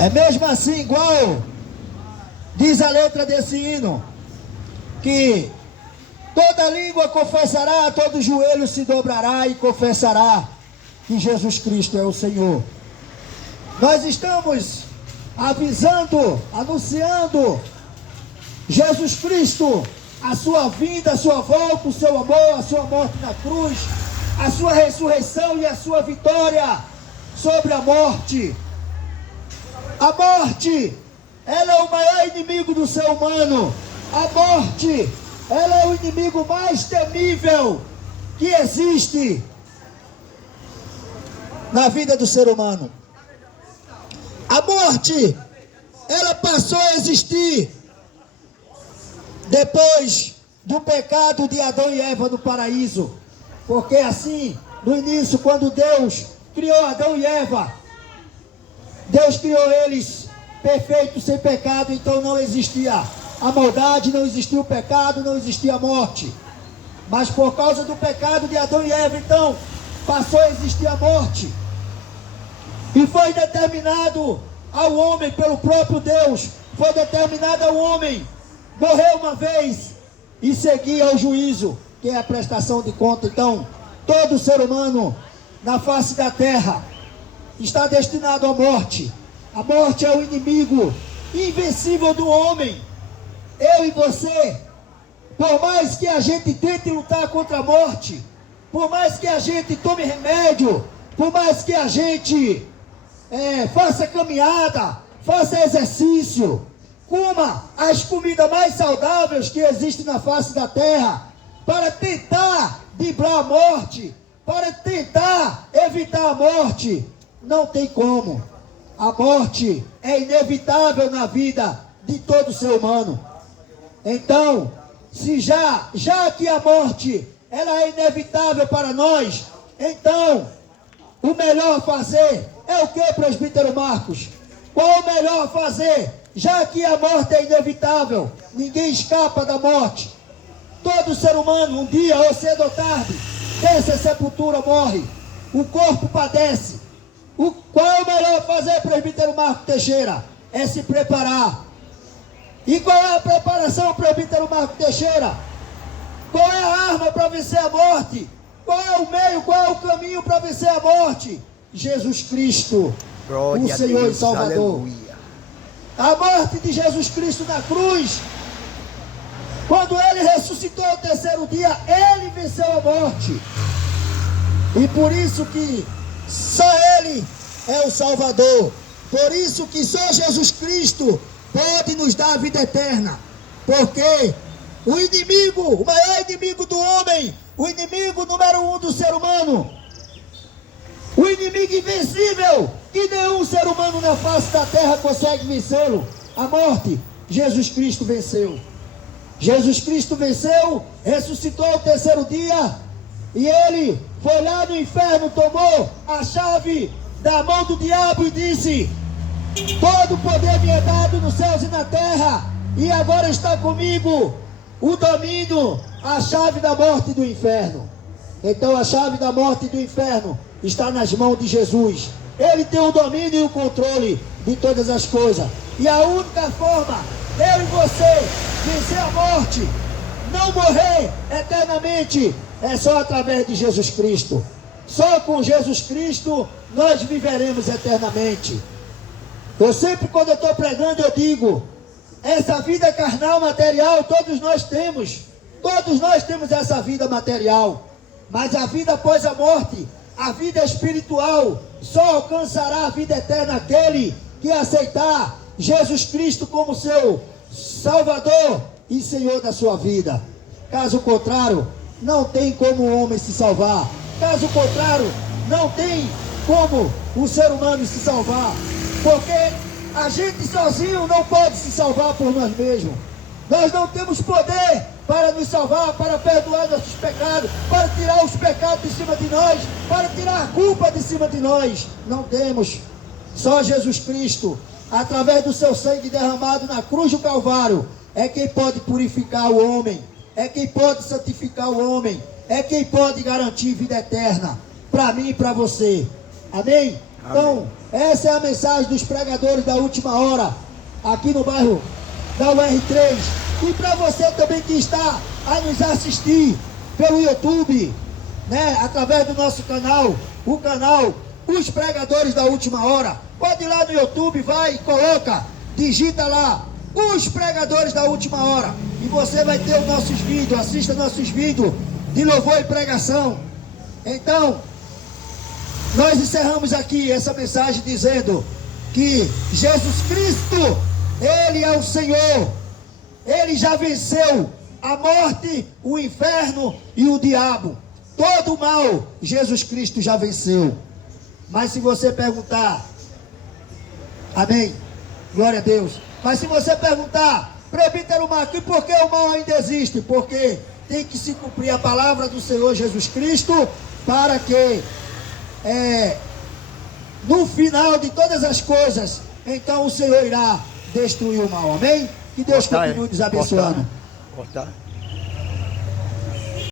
É mesmo assim, igual diz a letra desse hino, que toda língua confessará, todo joelho se dobrará e confessará que Jesus Cristo é o Senhor. Nós estamos avisando, anunciando Jesus Cristo, a sua vinda, a sua volta, o seu amor, a sua morte na cruz, a sua ressurreição e a sua vitória sobre a morte. A morte, ela é o maior inimigo do ser humano. A morte, ela é o inimigo mais temível que existe na vida do ser humano. A morte, ela passou a existir depois do pecado de Adão e Eva no paraíso. Porque assim, no início, quando Deus criou Adão e Eva, Deus criou eles perfeitos, sem pecado, então não existia a maldade, não existia o pecado, não existia a morte. Mas por causa do pecado de Adão e Eva, então, passou a existir a morte. E foi determinado ao homem pelo próprio Deus, foi determinado ao homem morrer uma vez e seguir ao juízo, que é a prestação de conta. Então, todo ser humano na face da terra está destinado à morte. A morte é o inimigo invencível do homem. Eu e você, por mais que a gente tente lutar contra a morte, por mais que a gente tome remédio, por mais que a gente faça caminhada, faça exercício, coma as comidas mais saudáveis que existem na face da terra, para tentar driblar a morte, para tentar evitar a morte, não tem como. A morte é inevitável na vida de todo ser humano. Então, se já que a morte ela é inevitável para nós, então o melhor fazer é o que, presbítero Marcos? Qual o melhor fazer? Já que a morte é inevitável, ninguém escapa da morte. Todo ser humano, um dia ou cedo ou tarde, dessa sepultura morre. O corpo padece. Qual é o melhor fazer, presbítero Marcos Teixeira? É se preparar. E qual é a preparação, presbítero Marcos Teixeira? Qual é a arma para vencer a morte? Qual é o meio, qual é o caminho para vencer a morte? Jesus Cristo, o Senhor e Salvador. Aleluia. A morte de Jesus Cristo na cruz, quando ele ressuscitou ao terceiro dia, ele venceu a morte. E por isso que só ele é o Salvador. Por isso que só Jesus Cristo pode nos dar a vida eterna. Porque o inimigo, o maior inimigo do homem, o inimigo número 1 do ser humano, o inimigo invencível, que nenhum ser humano na face da terra consegue vencê-lo, a morte, Jesus Cristo venceu. Jesus Cristo venceu, ressuscitou ao terceiro dia, e ele foi lá no inferno, tomou a chave da mão do diabo e disse: todo poder me é dado nos céus e na terra, e agora está comigo o domínio, a chave da morte e do inferno. Então a chave da morte e do inferno está nas mãos de Jesus. Ele tem o domínio e o controle de todas as coisas. E a única forma, eu e você, vencer a morte, não morrer eternamente, é só através de Jesus Cristo. Só com Jesus Cristo nós viveremos eternamente. Eu sempre, quando eu estou pregando, eu digo: essa vida carnal, material, todos nós temos. Todos nós temos essa vida material. Mas a vida após a morte, a vida espiritual, só alcançará a vida eterna aquele que aceitar Jesus Cristo como seu Salvador e Senhor da sua vida. Caso contrário, não tem como o homem se salvar. Caso contrário, não tem como o ser humano se salvar. Porque a gente sozinho não pode se salvar por nós mesmos. Nós não temos poder para nos salvar, para perdoar nossos pecados, para tirar os pecados de cima de nós, para tirar a culpa de cima de nós. Não temos. Só Jesus Cristo, através do seu sangue derramado na cruz do Calvário, é quem pode purificar o homem, é quem pode santificar o homem, é quem pode garantir vida eterna para mim e para você. Amém? Então, essa é a mensagem dos pregadores da última hora, aqui no bairro da UR3. E para você também que está a nos assistir pelo YouTube, né, através do nosso canal, o canal Os Pregadores da Última Hora, pode ir lá no YouTube, vai e coloca, digita lá, Os Pregadores da Última Hora, e você vai ter os nossos vídeos, assista nossos vídeos de louvor e pregação. Então, nós encerramos aqui essa mensagem dizendo que Jesus Cristo, Ele é o Senhor, Ele já venceu a morte, o inferno e o diabo. Todo o mal, Jesus Cristo já venceu. Mas se você perguntar, amém, glória a Deus, mas se você perguntar, presbítero Marco, e por que o mal ainda existe? Porque tem que se cumprir a palavra do Senhor Jesus Cristo, para que no final de todas as coisas, então o Senhor irá destruir o mal, amém? Que Deus continue nos abençoando. Cortar.